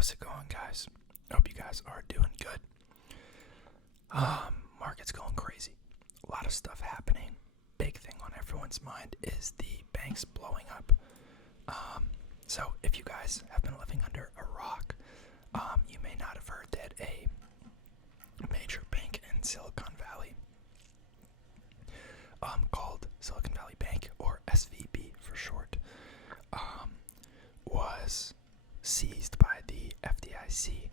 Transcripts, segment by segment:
How's it going, guys? Hope you guys are doing good. Market's going crazy. A lot of stuff happening. Big thing on everyone's mind is the banks blowing up. So if you guys have been living under a rock, you may not have heard that a major bank in Silicon Valley, called Silicon Valley Bank, or SVB for short, was seized by the FDIC.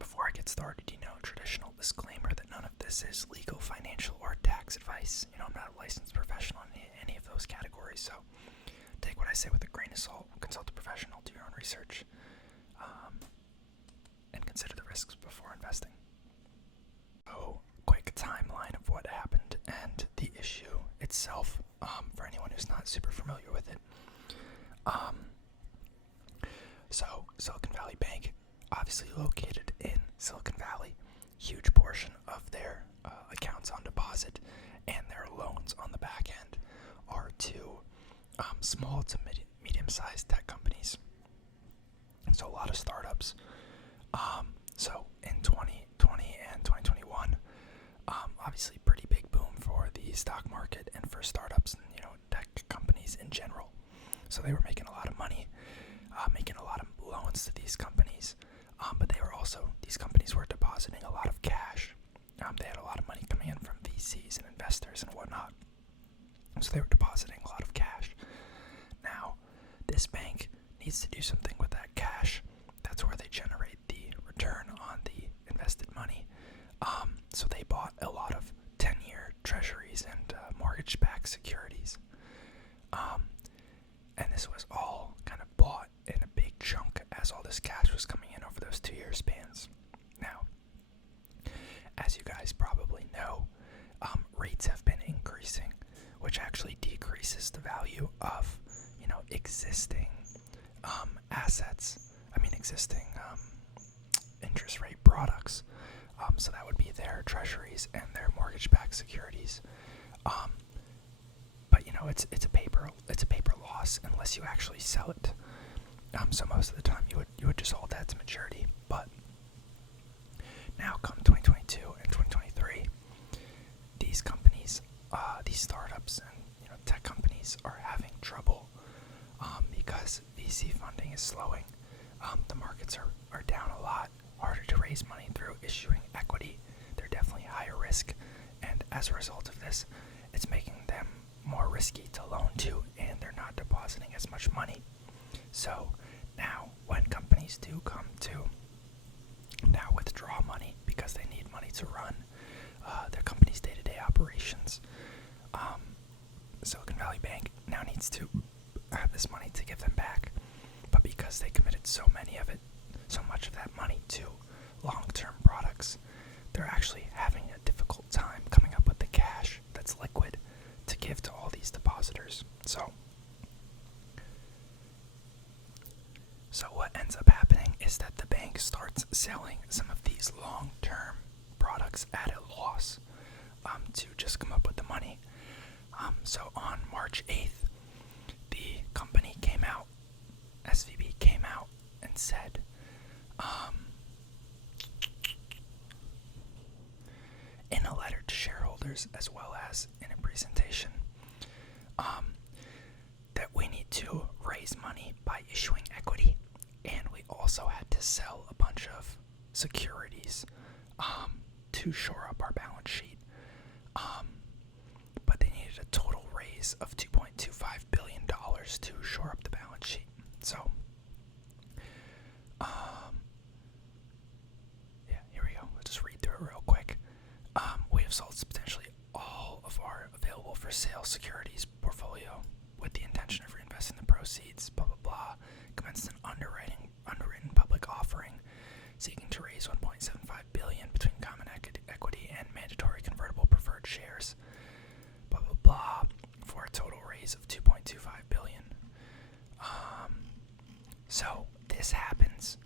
Before I get started, traditional disclaimer that none of this is legal, financial, or tax advice. I'm not a licensed professional in any of those categories, so take what I say with a grain of salt. Consult a professional, do your own research, and consider the risks before investing. So, quick timeline of what happened and the issue itself, for anyone who's not super familiar with it. So, Silicon Valley Bank, obviously located in Silicon Valley, huge portion of their accounts on deposit and their loans on the back end are to small to medium-sized tech companies. So a lot of startups. So in 2020 and 2021, obviously pretty big boom for the stock market and for startups and tech companies in general. So they were making a lot of money, making a lot of loans to these companies, but these companies were depositing a lot of cash. They had a lot of money coming in from VCs and investors and whatnot. So they were depositing a lot of cash. Now, this bank needs to do something with that cash. That's where they generate the return on the invested money. So they bought a lot of 10-year treasuries and mortgage-backed securities. And this was all kind of bought in a big chunk as all this cash was coming in over those 2-year spans. Now, as you guys probably know, rates have been increasing, which actually decreases the value of, existing assets. Existing interest rate products. So that would be their treasuries and their mortgage-backed securities. But it's a paper loss unless you actually sell it. So most of the time you would just hold that to maturity. But now, come 2022 and 2023, these companies, these startups and tech companies are having trouble because VC funding is slowing. The markets are down a lot, harder to raise money through issuing equity. They're definitely higher risk, and as a result of this, it's making them more risky to loan to, and they're not depositing as much money. So now, when companies do come to now withdraw money because they need money to run their company's day-to-day operations, Silicon Valley Bank now needs to have this money to give them back. But because they committed so much of that money to long-term products, they're actually having a difficult time coming up with the cash that's liquid to give to all these depositors. So what ends up happening is that the bank starts selling some of these long-term products at a loss to just come up with the money. So on March 8th, the company came out, SVB came out and said, in a letter to shareholders as well as in a presentation, that we need to raise money by issuing equity, and we also had to sell a bunch of securities to shore up our balance sheet. But they needed a total raise of $2.25 billion to shore up the balance sheet. So, here we go. Let's just read through it real quick. We have sold substantially all of our available for sale securities portfolio with the intention of reinvesting the proceeds, blah, blah, blah. Commenced an underwritten public offering seeking to raise $1.75 billion between common equity and mandatory convertible preferred shares, blah, blah, blah, for a total raise of $2.25 billion. So this happens.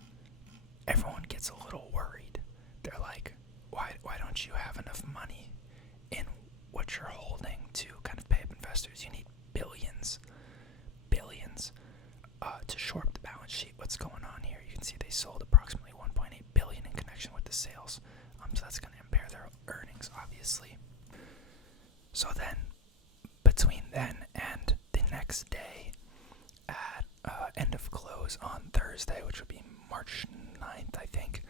Everyone gets a little worried. They're like, why don't you have enough money in what you're holding to kind of pay up investors? You need billions to shore up the balance sheet. What's going on here? So then, between then and the next day, at end of close on Thursday, which would be March 9th, I think,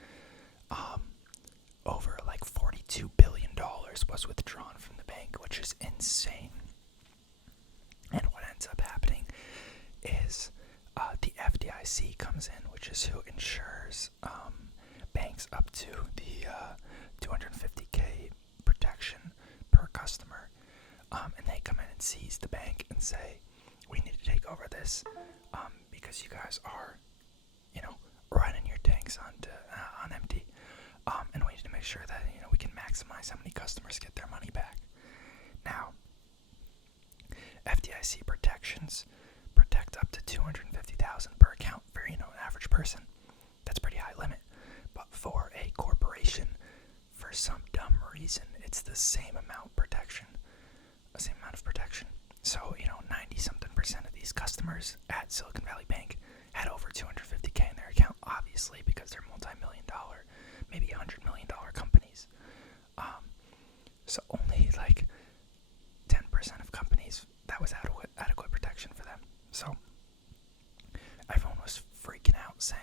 over like $42 billion was withdrawn from the bank, which is insane. And what ends up happening is the FDIC comes in, which is who insures banks up to the $250K protection per customer. And they come in and seize the bank and say, we need to take over this because you guys are, running your tanks on empty. And we need to make sure that, we can maximize how many customers get their money back. Now, FDIC protections protect up to $250,000 per account for, an average person. That's a pretty high limit. But for a corporation, for some dumb reason, it's the same amount of protection. So, 90-something% of these customers at Silicon Valley Bank had over $250K in their account, obviously, because they're multi-million-dollar, maybe $100 million companies. So only like 10% of companies, that was adequate protection for them. So everyone was freaking out, saying,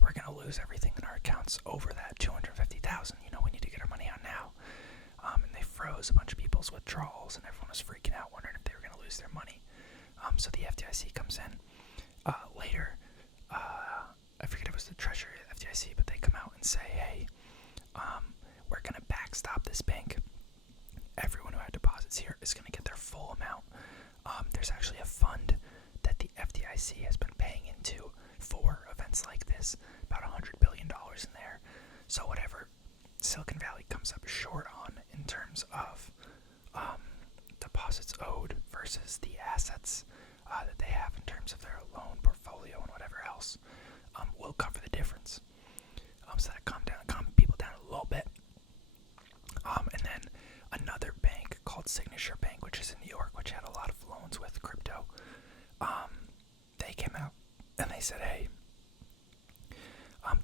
we're going to lose everything in our accounts over that $250,000. We need to get our money out now. And they froze a bunch of people's withdrawals, and everyone was freaking out, wondering if they were going to lose their money. So the FDIC comes in later. I forget if it was the Treasury or the FDIC, but they come out and say, hey, we're going to backstop this bank. Everyone who had deposits here is going to get their full amount. There's actually a fund that the FDIC has been paying into for events like this, about $100 billion in there. So whatever Silicon Valley comes up short on in terms of deposits owed versus the assets that they have in terms of their loan portfolio and whatever else, will cover the difference. So that calmed people down a little bit. And then another bank called Signature Bank, which is in New York, which had a lot of loans with crypto, they came out and they said, hey,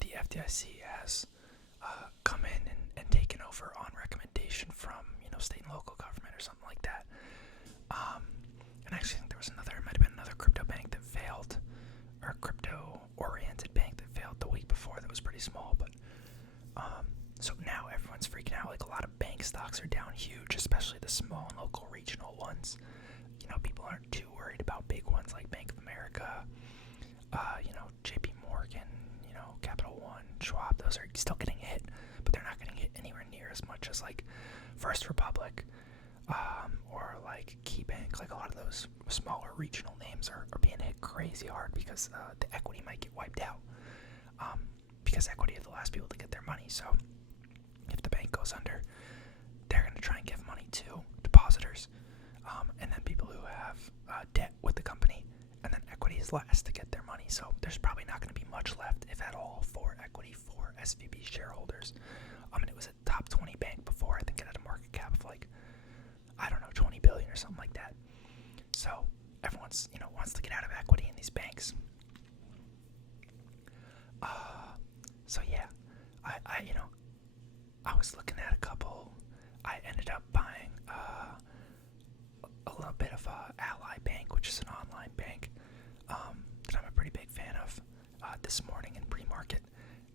the FDIC has come in and taken over on recommendation from, state and local government or something like that. And actually, I think there was might have been another crypto bank that failed, or a crypto-oriented bank that failed the week before that was pretty small. But so now everyone's freaking out. Like, a lot of bank stocks are down huge, especially the small and local regional ones. People aren't too worried about big ones like Bank of America, JP Morgan, Capital One, Schwab. Those are still getting hit, but they're not getting hit anywhere near as much as like First Republic, or like KeyBank. Like, a lot of those smaller regional names are being hit crazy hard because the equity might get wiped out. Because equity are the last people to get their money. So if the bank goes under, they're going to try and give money to depositors, and then people who have debt with the company, and then equity is last to get their money. So there's probably not going to be much left, if at all, for equity for SVB shareholders. And it was a top 20 bank before. I think it had a market cap of like, I don't know, 20 billion or something like that. So everyone's, wants to get out of equity in these banks. So yeah, I was looking at a couple. I ended up buying a little bit of Ally Bank, which is an online bank that I'm a pretty big fan of, this morning in pre-market,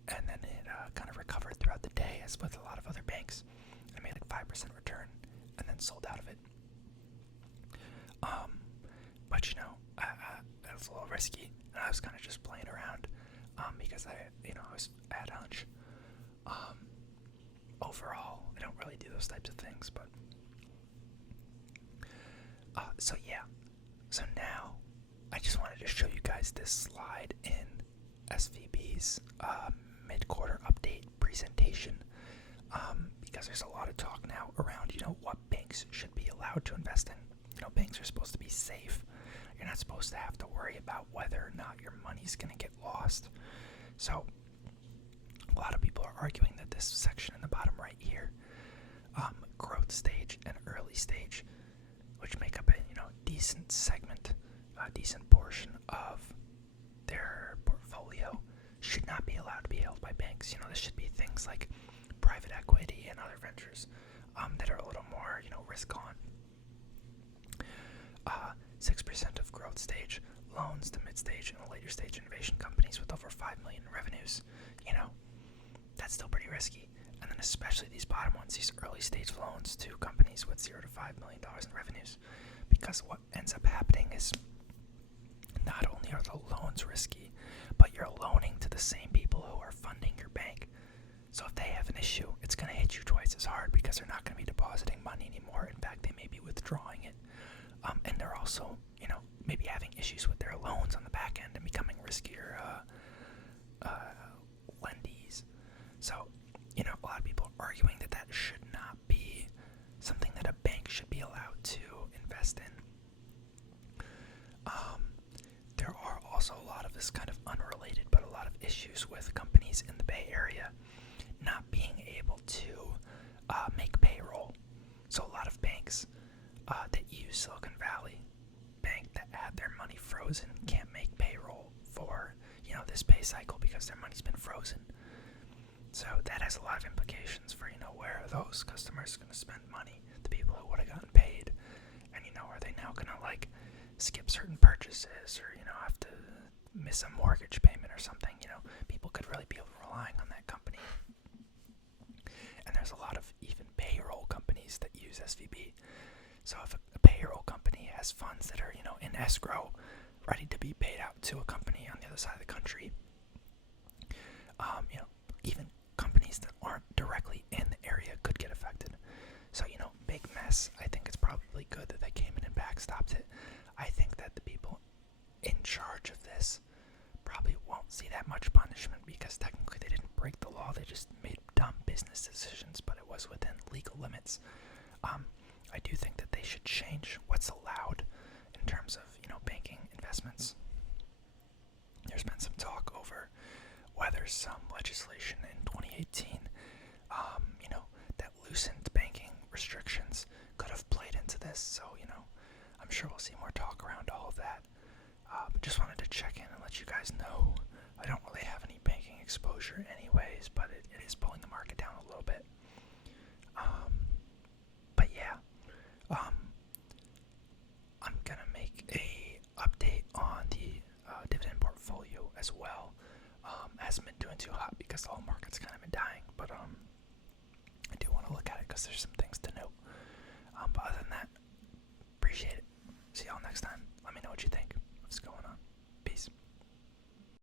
and then it kind of recovered throughout the day, as with a lot of other banks. I made like 5% return, and then sold out of it. But it was a little risky, and I was kind of just playing around, because I was at hunch. Overall, I don't really do those types of things, but so yeah. So now, I just wanted to show you guys this slide in SVB's mid-quarter update presentation, because there's a lot of talk now around, what banks should be allowed to invest in. Banks are supposed to be safe. You're not supposed to have to worry about whether or not your money's going to get lost. So a lot of people are arguing that this section in the bottom right here, growth stage and early stage, which make up a decent segment, a decent portion of their portfolio, should not be allowed to be held by banks. This should be things like private equity and other ventures. that are a little more, risk on. 6% of growth stage loans to mid-stage and later stage innovation companies with over 5 million in revenues. That's still pretty risky. And then especially these bottom ones, these early stage loans to companies with $0 to $5 million in revenues. Because what ends up happening is not only are the loans risky, but you're loaning to the same people who are funding your bank. So if they have an issue, it's going to hit you twice as hard because they're not going to be depositing money anymore. In fact, they may be withdrawing it. And they're also, maybe having issues with their loans on the back end and becoming riskier lendees. So, a lot of people are arguing that that should not be something that a bank should be allowed to invest in. There are also a lot of this kind of unrelated, but a lot of issues with companies in the Bay Area not being able to make payroll. So a lot of banks that use Silicon Valley Bank that had their money frozen can't make payroll for, this pay cycle because their money's been frozen. So that has a lot of implications for, where are those customers going to spend money, the people who would have gotten paid, and, are they now going to, skip certain purchases or, have to miss a mortgage payment or something. People could really be relying on that company. And there's a lot of even payroll companies that use SVB. So if a payroll company has funds that are, in escrow, ready to be paid out to a company on the other side of the country, even companies that aren't directly in the area could get affected. So, big mess. I think it's probably good that they came in and backstopped it. I think that the people in charge of this probably won't see that much punishment because technically they didn't break the law. They just made dumb business decisions, but it was within legal limits. I do think that they should change what's allowed in terms of, banking investments. There's been some talk over whether some legislation in 2018, that loosened banking restrictions could have played into this. So, I'm sure we'll see more talk around all of that. But just wanted to check in and let you guys know I don't really have any banking exposure anyways, but it is pulling the market down a little bit. But yeah, I'm gonna make a update on the dividend portfolio as well. Hasn't been doing too hot because the whole market's kind of been dying, but I do want to look at it because there's some things to note. But other than that, appreciate it. See y'all next time. Let me know what you think. What's going on?